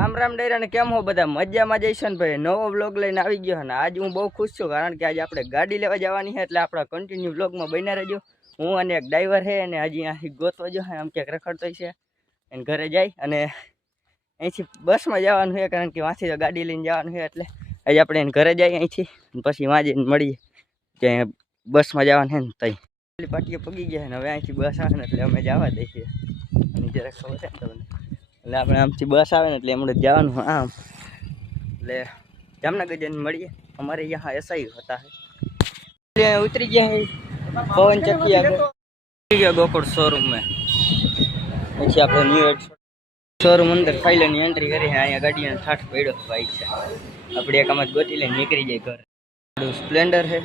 રામ રામ ડેરા ને કેમ હો બધા? મજામાં જઈશું ભાઈ. નવો વ્લોગ લઈને આવી ગયો અને આજ હું બહુ ખુશ છું કારણ કે આજે આપણે ગાડી લેવા જવાની છે એટલે આપણા કન્ટિન્યુ વ્લોગમાં બન્યા રહેજો. હું અને એક ડ્રાઈવર છે અને હજી અહીંથી ગોતવા જો આમ ક્યાંક રખડતો છે એને ઘરે જાય અને અહીંથી બસમાં જવાનું છે કારણ કે વાંથી તો ગાડી લઈને જવાનું છે એટલે આજે આપણે એને ઘરે જઈએ અહીંથી પછી વાં જઈને મળીએ. ત્યાં બસમાં જવાનું છે ને તઈ. પાટીએ પગી ગયા અને હવે અહીંથી બસ આવે ને એટલે અમે જવા દઈએ. અને જરાક ખબર છે તમને? شوائل کری آئی گاڑی جی گھر پلیٹ ہے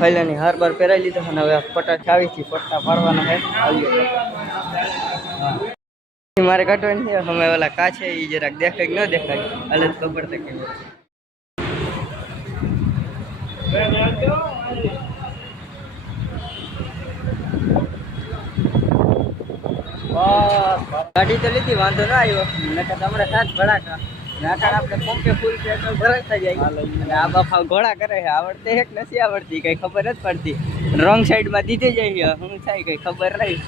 ફાઇલાની હાર બાર પહેરાવી લીધો અને હવે પટ્ટા ચાવીથી પટ્ટા પાડવાના છે આવી મારે કાઢવાની છે, અમે ઓલા છે એ જરાક દેખાય કે ન દેખાય જ ખબર તો કે ગાડી તો લીધી, વાંધો ના આવ્યો. નકર તમારા સાથ ભડાકા. નાકાર આપણે પંપે ફૂલ પેટ્રોલ ભરાતા જાય. અને આ બાપા ઘોડા કરે છે. આવડતે એક નથી આવડતી? કઈ ખબર જ પડતી. રોંગ સાઈડમાં દીધી જાય હું થાય કઈ ખબર નહીં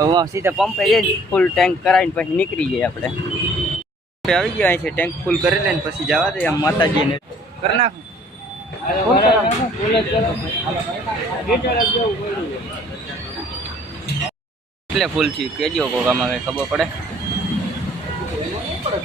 હવે સીધા પંપે જઈને ફૂલ ટેન્ક કરાવીને પછી નીકળી જઈએ આપણે. આવી ગયા છે ટેન્ક ફૂલ કરી લઈને પછી જવા દે આમ માતાજીને. કરી નાખું. એટલે ફૂલથી કેજો કોક આમાં ખબર પડે.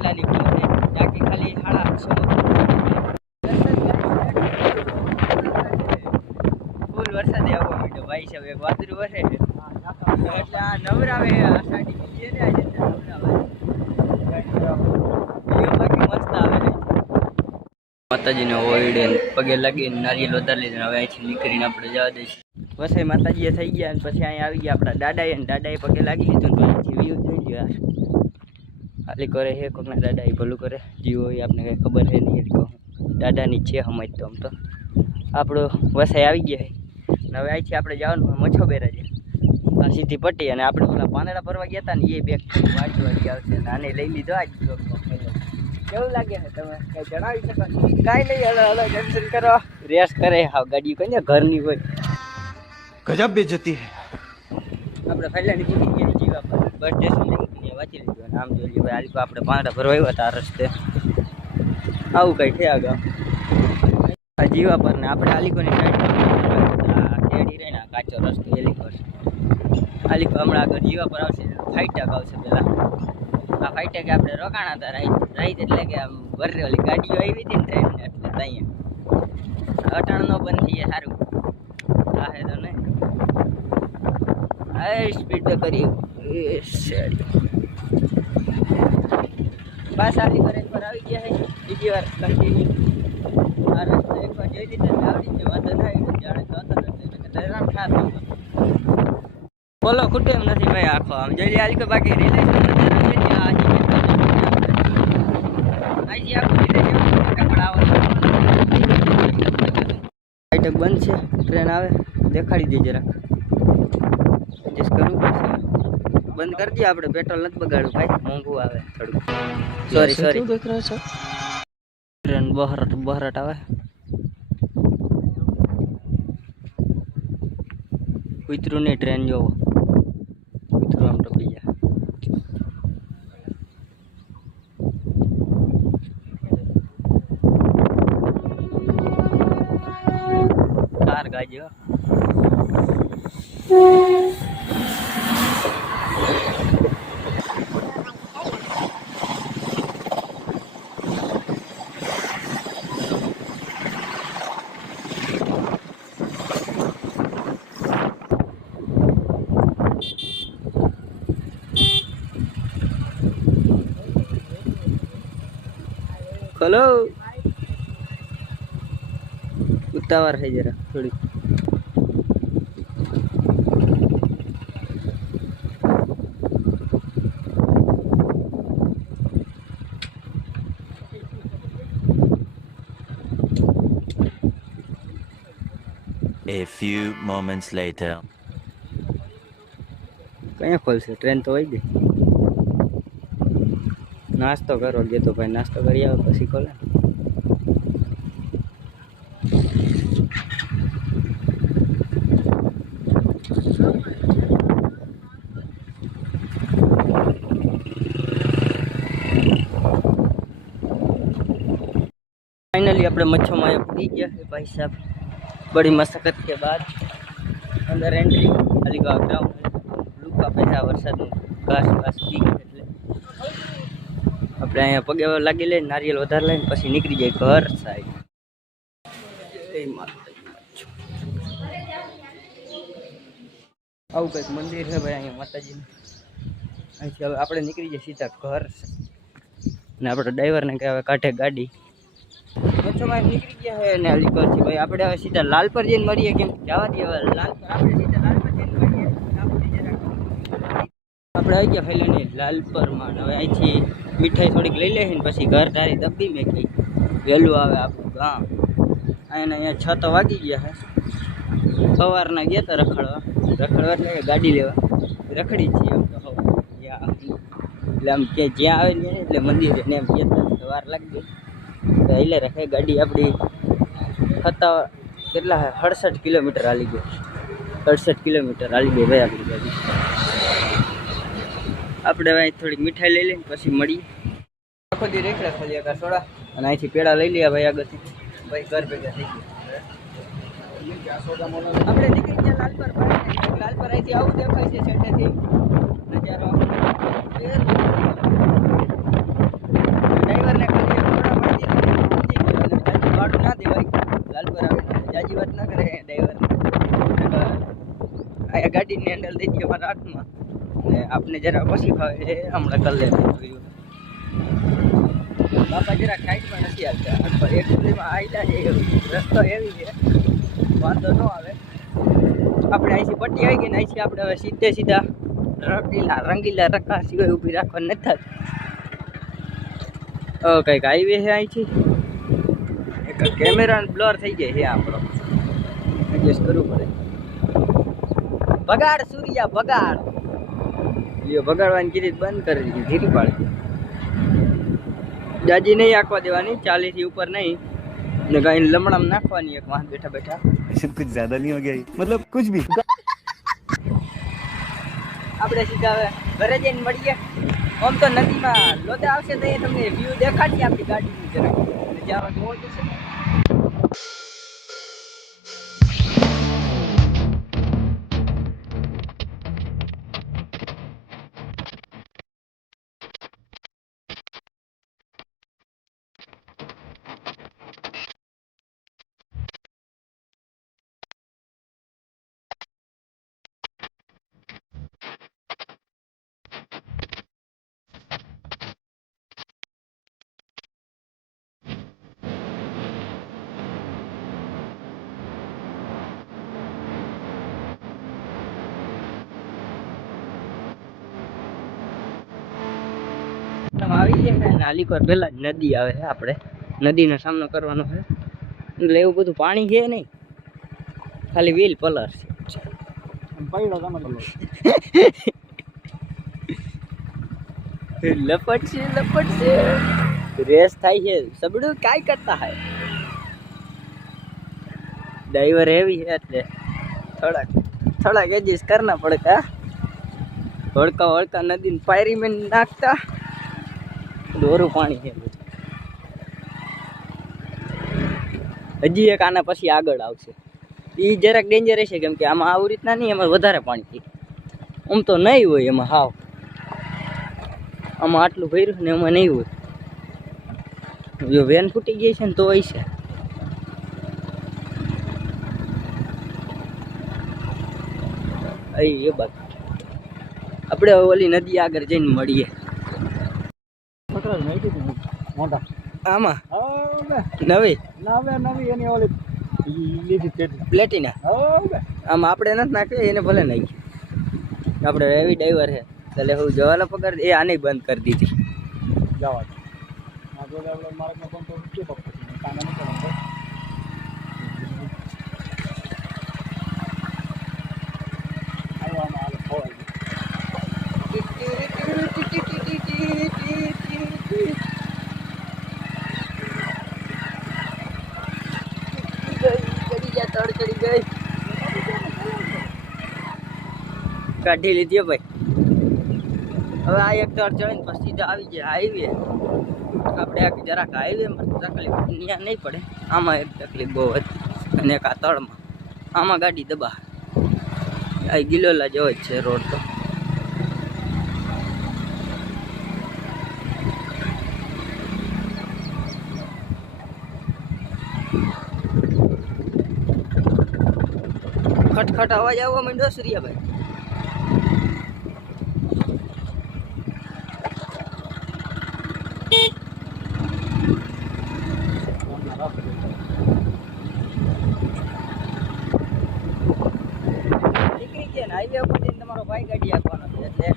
કેટલાની ખુલે છે ટાંકી ખાલી સાડા આઠસો ફૂલ વરસાદ આવવા માંડ્યો ભાઈ સાહેબ, એક વાદળું વરસે એટલે આ નવરાવે આષાઢી બીજી ને આજે માતાજીને ઓઈડે પગે લાગીને નારિયેલ વધારી હવે અહીંથી નીકળીને આપણે જવા દઈશું. પછી માતાજીએ થઈ ગયા અને પછી અહીંયા આવી ગયા આપણા દાદાએ દાદાએ પગે લાગી લીધું અહીંથી વ્યૂ જોઈ ગયા. ખાલી કરે છે કોકના દાદા એ ભલું કરે. જીવો એ આપણને કંઈ ખબર છે નહીં દાદાની છે સમજ તો આમ તો. આપણો વસાઈ આવી ગયા છે. હવે અહીંથી આપણે જવાનું મચ્છો બેરા છે આ સીધી પટ્ટી અને આપણે ઓલા પાંદડા ભરવા ગયા હતા ને એ બે વાડી વાળી આવશે આને લઈ લીધો આજ કેવું લાગે છે તમે કઈ જણાવી શકો? કાંઈ નહીં હલો હલો ટેન્શન કરો. રેસ્ટ કરે હા ગાડી કઈ ઘરની હોય. ગજબ બે જતી આપણે ફેલાની પૂરી ગયા જીવા પર. બર્થડે સુધી વાંચી લીધું અને આમ જોઈ લીધું ભાઈ આ આપણે પાંદડા ભરવા આવ્યા હતા રસ્તે. આવું કંઈ છે આગળ? જીવા પર ને આપણે આલિકોની કાચો રસ્તો એલિકો છે. આલિકો હમણાં આગળ જીવા પર આવશે ફાઈટેક આવશે પેલા. આ ફાઈટેક આપણે રોકાણા હતા રાઈટ રાઈટ એટલે કે આમ ભરે ઓલી ગાડીઓ આવી હતી ને ટ્રેન એટલે ત્યાં અટાણ નો બંધ થઈ જાય સારું. આ હે તો નહીં. હાઈ સ્પીડ તો કરી. બસ આવી પર એકવાર આવી ગયા છે બીજી વાર કન્ટિન્યુ આ રસ્તો એકવાર જોઈ લીધો આવડી ગયો. વાંધો ના આવ્યો. જાણે તો હતો નથી હેરાન ખાસ બોલો, ખૂટે એમ નથી ભાઈ આખો. આમ જોઈ લે આલી બાકી રિલેશન આજી આખું રિલેશન બંધ છે. ટ્રેન આવે. દેખાડી દે જરાક. એડજસ્ટ કરવું પડશે. બંધ કરી દઈએ. આપણે પેટ્રોલ નથી બગાડવું ભાઈ. મોંઘું આવે થોડું સોરી સોરી દેખ ટ્રેન બહરટ બહરટ આવે. કુતરું નહીં ટ્રેન જોવો. કુતરું આમ તો ગયા કાર ગાજ્યો ખોલો ઉતાવળ થઈ જરા થોડી A few moments later. કયા ખોલશે ટ્રેન તો હોય ગઈ اپنے مچھو گیا بڑی مسکت کے بعد لوکا پہ گاس આપણે અહીંયા પગે લાગી લઈને નારિયેલ વધારે લઈને પછી નીકળી જાય ઘર મચ્છો. આવું કંઈક મંદિર છે ભાઈ અહીંયા માતાજીનું. અહીંથી હવે આપણે નીકળી જઈએ સીધા ઘર ને આપણે ડ્રાઈવરને કહેવાય કાઢે ગાડી. મચ્છોમાં નીકળી ગયા હોય ને અલીગઢથી ભાઈ, આપણે હવે સીધા લાલ પર જઈને મળીએ કેમ જવા દઈએ હવે આપણે સીધા લાલ જઈને મળીએ. આપણે આવી ગયા ફેલાની લાલ પરમાં હવે અહીંથી મીઠાઈ થોડીક લઈ લઈએ ને પછી ઘર ધારી દબી મેકી વહેલું આવે આપણું ગામ. અહીંયા અહીંયા છ તો વાગી ગયા હે. સવારના ગયા તો રખડવા. રખડવા એટલે ગાડી લેવા. રખડી છીએ એમ તો એટલે આમ કે જ્યાં આવે ને એટલે મંદિર ને એમ તા. વાર લાગી. ગઈ તો એટલે રખે ગાડી આપણી થતા કેટલા સડસઠ કિલોમીટર હાલી ગયો અડસઠ કિલોમીટર હાલી ગઈ ભાઈ આપણી ગાડી. આપણે હવે અહીં થોડીક મીઠાઈ લઈ લઈને પછી મળીએ. આખો દી રેખડા ખોલીએ કા સોડા અને અહીંથી પેડા લઈ લઈએ ભાઈ આગળથી. ભાઈ ઘર ભેગા થઈ ગયા. આપણે નીકળી ગયા લાલ પર લાલ પર અહીંથી આવું દેખાય છે છેટેથી નજારો ડ્રાઈવરને ખાલી થોડા પાડી દીધા. અને જાજી ભાડું ના દેવાય. લાલ પર આવીને જાજી વાત ના કરે ડ્રાઈવર. અહીંયા ગાડીને હેન્ડલ દઈ દઈએ મારા હાથમાં. ને આપને જરા પછી ભાવે હમણાં કરી લે બાપા જરા સાઈડમાં નથી આવતા. પણ એક સુધીમાં આવ્યા છે રસ્તો એવી છે. વાંધો ન આવે. આપણે અહીંથી પટ્ટી આવી ગઈ ને અહીંથી આપણે હવે સીધે સીધા રંગીલા રંગીલા રકા સિવાય ઊભી રાખવા નથી થતી. કંઈક હાઈવે છે અહીંથી. કેમેરા બ્લર થઈ જાય છે આપણો. એડજસ્ટ કરવું પડે. બગાડ, સૂર્યા, બગાડ. વીડિયો ભગાડવાની કીધી બંધ કરી દીધી ધીરી પાડી. જાજી નહીં આંખવા દેવાની ચાલીસથી ઉપર નહીં. ને ગાય લમણામ નાખવાની એક વાહન બેઠા બેઠા. કુછ જ્યાદા નહીં હો મતલબ કુછ ભી. આપણે સીધા હવે ઘરે જઈને મળીએ. આમ તો નદીમાં લોદા આવશે તો એ તમને વ્યૂ દેખાડી આપણી ગાડીની જરા જ્યાં મોટું છે. આવી જાય ને નાલી પર પહેલા જ નદી આવે છે આપણે. નદીનો સામનો કરવાનો છે. એટલે એવું બધું પાણી છે નહીં. ખાલી વ્હીલ પલર છે. લપટ છે લપટ છે રેસ થાય છે. સબડું કાંઈ કરતા હે ડ્રાઈવર એવી છે એટલે થોડાક થોડાક એડજસ્ટ કરના પડે હળકા હળકા નદીને પાયરીમેન નાખતા. દોરું પાણી છે. હજી એક આના પછી આગળ આવશે. એ જરાક ડેન્જર હશે કેમ કે આમાં આવી રીતના નહીં, એમાં વધારે પાણી આમ તો નહીં હોય એમાં હાવ. આમાં આટલું ભર્યું ને એમાં નહીં હોય. જો વેન ફૂટી ગઈ છે ને તો હોય છે. એ બાત આપણે ઓલી નદી આગળ જઈને મળીએ. મોટા. આમાં? હવે. નવી? નવે નવી એની ઓલી લીધી પ્લેટિના? આમ આપણે નથી નાખ્યું એને ભલે નાખી આપણે રેવી ડ્રાઈવર છે. એટલે હું જવાનો પગાર એ આને બંધ કરી દીધી. જવા દે આ જોડે આપણે માર્ગનો બંધ તો કે પકડ કાના નહીં કરવાનું આવ્યો આમાં હાલો ખવાય કાઢી લીધી ભાઈ. હવે આ એક તળ ને પછી સીધા આવી જાય, હાઈવે. આપણે જરાક હાઈવેમાં તકલીફ ત્યાં નહીં પડે. આમાં એક તકલીફ બહુ હતી અને એક આ તળમાં. આમાં ગાડી દબા આ ગિલોલા જેવો જ છે રોડ તો. ખટખટ અવાજ આવવા માંડ્યો સૂર્યાભાઈ નીકળી ગયા ને હાઈવે ઉપર જઈને તમારો ભાઈ ગાડી આપવાનો છે એટલે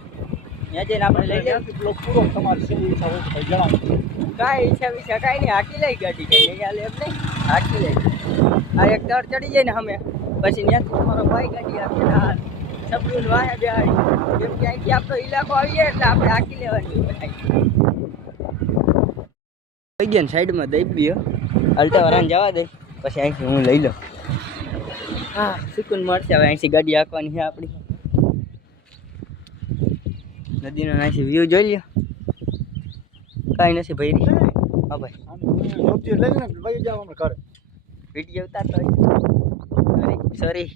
ત્યાં જઈને આપણે લઈ લઈએ પેલો પૂરો તમારી શું ઈચ્છા હોય તો જણાવો કાંઈ ઈચ્છા વિછા કાંઈ નહીં. હાકી લઈ ગાડી કઈ નહીં એમ નહીં. હાકી લઈ. આ એક તળ ચડી જાય ને અમે. પછી ત્યાંથી તમારો ભાઈ ગાડી આપે. હા સબરૂન વાહે બેહાડી. કેમ કે અહીંથી આપણો ઇલાકો આવીએ એટલે આપણે હાકી લેવાની થઈ ગયા ને સાઈડમાં દઈ બીયો અલ્ટા વરાન જવા દે. પછી અહીંથી હું લઈ લઉં. હા. સુકૂન મળશે. હવે અહીંથી ગાડી હાંકવાની છે આપણી. નદીનો અહીંથી વ્યૂ જોઈ લ્યો. કાંઈ નથી ભાઈ હા ભાઈ. વીડિયો ઉતારતો સોરી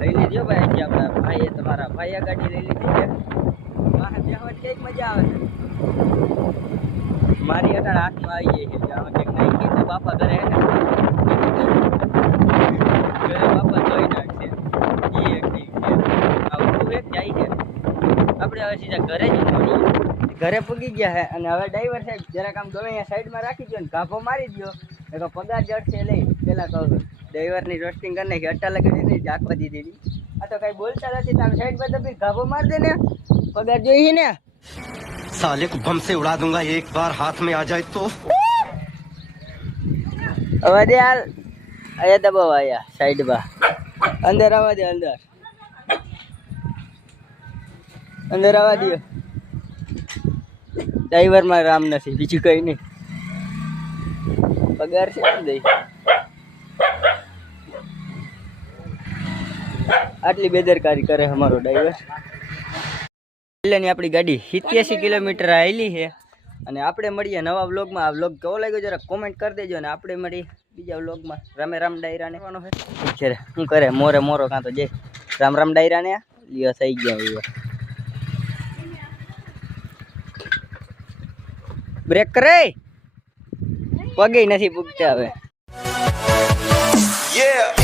લઈ લીધો ભાઈ આપણા ભાઈએ તમારા ભાઈએ ગાડી લઈ લીધી છે. મજા આવે. મારી અટાણ હાથમાં આવી ગઈ છે. બાપા ઘરે હે ને ઘરે બાપા જોઈ નાખશે ઈ એક ઠીક છે આવું તું એક જાય છે આપણે હવે સીધા ઘરે જઈને ઘરે પૂગી ગયા છે અને હવે ડ્રાઈવર સાહેબ જરાક આમ ગમે અહીંયા સાઈડમાં રાખી દો ને કાપો મારી દો એટલે પગાર જડશે લઈ. પેલા કહું છું ડ્રાઈવરની રોસ્ટિંગ કરી નાખી અટ્ટા લગાવી દીધી ઝાકવા દીધી. આ તો કઈ બોલતા નથી તમે સાઈડ પર દબી કાપો મારી દે ને. પગાર જોઈએ ને. સાલે કો સે ઉડા દુંગા એક બાર હાથ મે આ જાય તો હવે દે હાલ અહીંયા દબાવ આયા સાઈડમાં અંદર આવવા દે અંદર અંદર આવવા દો. ડ્રાઈવરમાં રામ નથી, બીજું કઈ નહીં. પગાર છે આટલી બેદરકારી કરે અમારો ડ્રાઈવર. પહેલાની આપણી ગાડી સિત્યાસી કિલોમીટર આવેલી છે. અને આપણે મળીએ નવા વ્લોગમાં. આ વ્લોગ કેવો લાગ્યો જરા કોમેન્ટ કરી દેજો અને આપણે મળીએ બીજા વ્લોગમાં. રામે રામ ડાયરા ને છે. શું કરે? મોરે મોરો કાં તો જય રામ રામ ડાયરા ને લ્યો, થઈ ગયા બ્રેક કરે? પગે નથી પૂગતા હવે. Yeah.